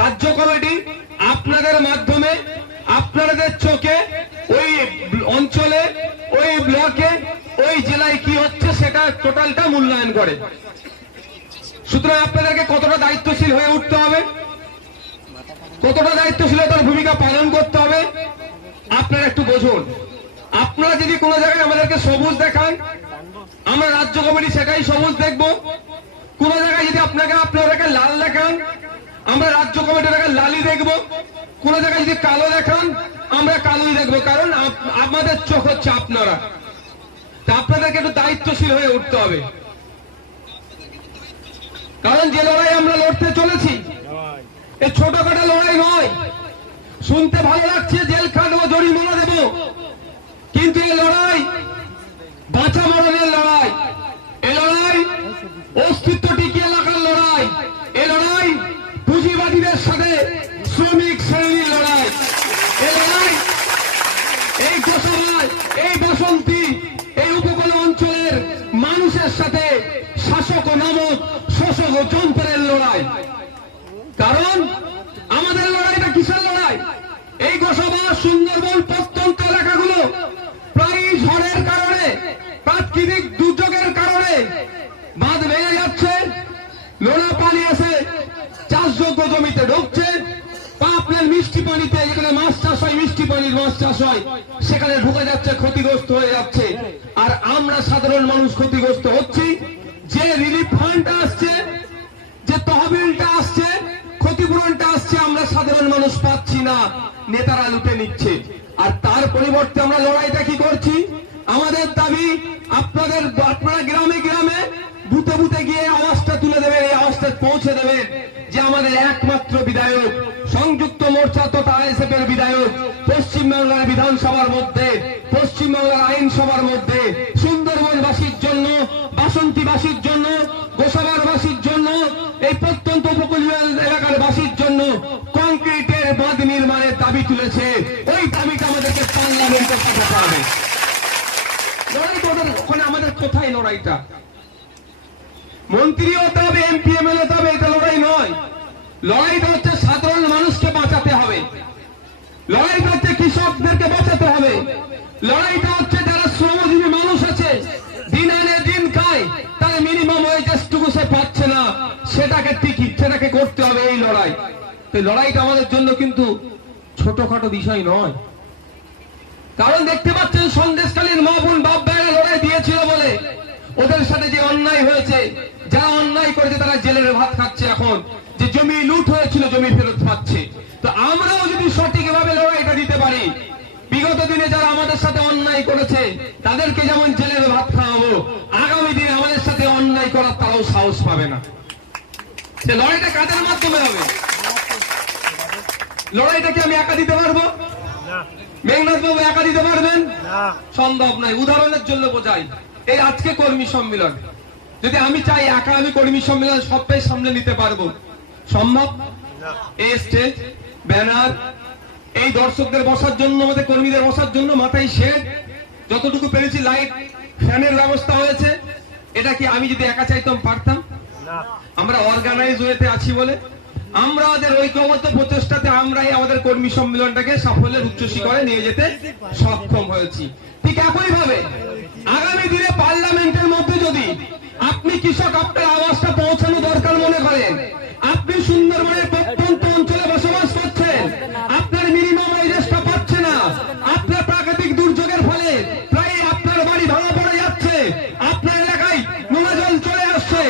রাজ্য কমিটি আপনাদের মাধ্যমে আপনাদের চোখে ওই অঞ্চলে, ওই ব্লকে, ওই জেলায় কি হচ্ছে সেটা টোটালটা মূল্যায়ন করে। সুতরাং আপনাদেরকে কতটা দায়িত্বশীল হয়ে উঠতে হবে, কতটা দায়িত্বশীলতার ভূমিকা পালন করতে হবে আপনারা একটু বুঝুন। আপনারা যদি কোনো জায়গায় আমাদেরকে সবুজ দেখান, আমরা রাজ্য কমিটি সেটাই সবুজ দেখব। কোন জায়গায় যদি আপনাদেরকে লাল দেখান, আমরা রাজ্য কমিটিটাকে লালই দেখব। কোন জায়গায় যদি কালো দেখান, আমরা কালোই দেখব। কারণ আমাদের চোখ হচ্ছে আপনারা। তা আপনাদেরকে একটু দায়িত্বশীল হয়ে উঠতে হবে। কারণ যে লড়াই আমরা লড়তে চলেছি, এ ছোটখাটো লড়াই নয়। শুনতে ভালো লাগছে জেল খাটবো, জরিমানা দেব, কিন্তু এই লড়াই বাঁচা মরণের লড়াই। এই লড়াই অস্তিত্ব টিকিয়ে রাখার লড়াই। এই লড়াই পুঁজিবাদীদের সাথে শ্রমিক শ্রেণীর লড়াই। এই লড়াই এই গোসাবাই, এই বসন্তী, এই উপকূল অঞ্চলের মানুষের সাথে শাসক ও নামক শোষক ও যন্ত্রের লড়াই। কারণ আমাদের লড়াইটা কিসের লড়াই? এই গোসাবা, সুন্দরবন, প্রত্যন্ত এলাকাগুলো প্রায় ঝড়ের কারণে, প্রাকৃতিক দুর্যোগের কারণে বাঁধ ভেঙে যাচ্ছে, নোনা পানি এসে চাষযোগ্য জমিতে ঢুকছে। আপনার মিষ্টি পানিতে, যেখানে মাছ চাষ হয়, মিষ্টি পানির মাছ চাষ হয়, সেখানে ঢুকে যাচ্ছে, ক্ষতিগ্রস্ত হয়ে যাচ্ছে। আর আমরা সাধারণ মানুষ ক্ষতিগ্রস্ত হচ্ছি। যে রিলিফ ফান্ডটা আসছে, যে তহবিলটা আসছে, ক্ষতিপূরণটা আসছে, আমরা সাধারণ মানুষ পাচ্ছি না, নেতারা লুটে নিচ্ছে। আর তার পরিবর্তে আমরা লড়াইটা কি করছি? আমাদের দাবি আপনারা গ্রামে গ্রামে, বুথে বুথে গিয়ে আওয়াজটা তুলে দেবেন, এই আওয়াজটা পৌঁছে দেবেন যে আমাদের একমাত্র বিধায়ক, সংযুক্ত মোর্চা তথা আইএসএফ এর বিধায়ক, পশ্চিমবাংলার বিধানসভার মধ্যে, পশ্চিমবাংলার আইনসভার মধ্যে সুন্দরবনবাসীর জন্য, বাসন্তীবাসীর জন্য, গোসাবারবাসীর জন্য, এই প্রত্যন্ত উপকূলীয় এলাকার বাসীর জন্য কংক্রিটের বাঁধ নির্মাণের দাবি তুলেছে। ওই দাবিটা আমাদেরকে পার্লামেন্টে পাঠাতে হবে। লড়াইটা ওখানে আমাদের কোথায়? লড়াইটা মন্ত্রী হতে হবে, এমপি এমএলএ হতে হবে, এটা লড়াই নয়। লড়াইটা হচ্ছে সাধারণ মানুষকে বাঁচাতে হবে। লড়াইটা হচ্ছে কৃষকদেরকে বাঁচাতে হবে। লড়াইটা হচ্ছে যারা শ্রমজীবী মানুষ আছে, দিন আনে দিন খায়, তারা মিনিমাম ওয়েজেসটুকু সে পাচ্ছে না, সেটাকে করতে হবে এই লড়াই। তো লড়াইটা আমাদের জন্য কিন্তু ছোটখাটো বিষয় নয়। কারণ দেখতে পাচ্ছেন সন্দেশকালীন মা বোন বাপ ভাইরা লড়াই দিয়েছিল বলে ওদের সাথে যে অন্যায় হয়েছে, যারা অন্যায় করেছে তারা জেলের ভাত খাচ্ছে। এখন যে জমি লুট হয়েছিল, জমি ফেরত পাচ্ছে। তো আমরাও যদি সঠিকভাবে লড়াইটা দিতে পারি, বিগত দিনে যারা আমাদের সাথে অন্যায় করেছে তাদেরকে যেমন জেলের ভাত খাওয়াবো, আগামী দিনে আমাদের সাথে অন্যায় করার তারাও সাহস পাবে না। সে লড়াইটা কাদের মাধ্যমে হবে? লড়াইটাকে আমি একা দিতে পারবো? মেঘনাথ বাবু একা দিতে পারবেন? সম্ভব নয়। উদাহরণের জন্য বোঝাই, এই আজকে কর্মী সম্মেলন, যদি আমি চাই একা আমি কর্মী সম্মেলন সবটাই সামনে নিতে পারবো? সম্ভব? এই স্টেজ, ব্যানার, এই দর্শকদের বসার জন্য, আমাদের কর্মীদের বসার জন্য মাথায় শেড, যতটুকু পেরেছি লাইট, ফ্যানের ব্যবস্থা হয়েছে। এটা কি আমি যদি একা চাইতাম পারতাম? আমরা অর্গানাইজ ওয়েতে আছি বলে, আমরা আমাদের ঐক্যবদ্ধ প্রচেষ্টাতে আমরাই আমাদের কর্মী সম্মেলনটাকে সাফল্যের উচ্চ শিখরে নিয়ে যেতে সক্ষম হয়েছি। ঠিক একই ভাবে আগামী দিনে পার্লামেন্টের মধ্যে যদি আপনি কৃষক, আপনার আওয়াজটা পৌঁছানো দরকার মনে করেন, আপনি সুন্দরবনের প্রত্যন্ত অঞ্চলে বসবাস করছেন, আপনার মিনিমাম ওয়েজেসটা পাচ্ছে না, আপনার প্রাকৃতিক দুর্যোগের ফলে প্রায় আপনার বাড়ি ভাঙা পড়ে যাচ্ছে, আপনার এলাকায় নোনা জল চলে আসছে,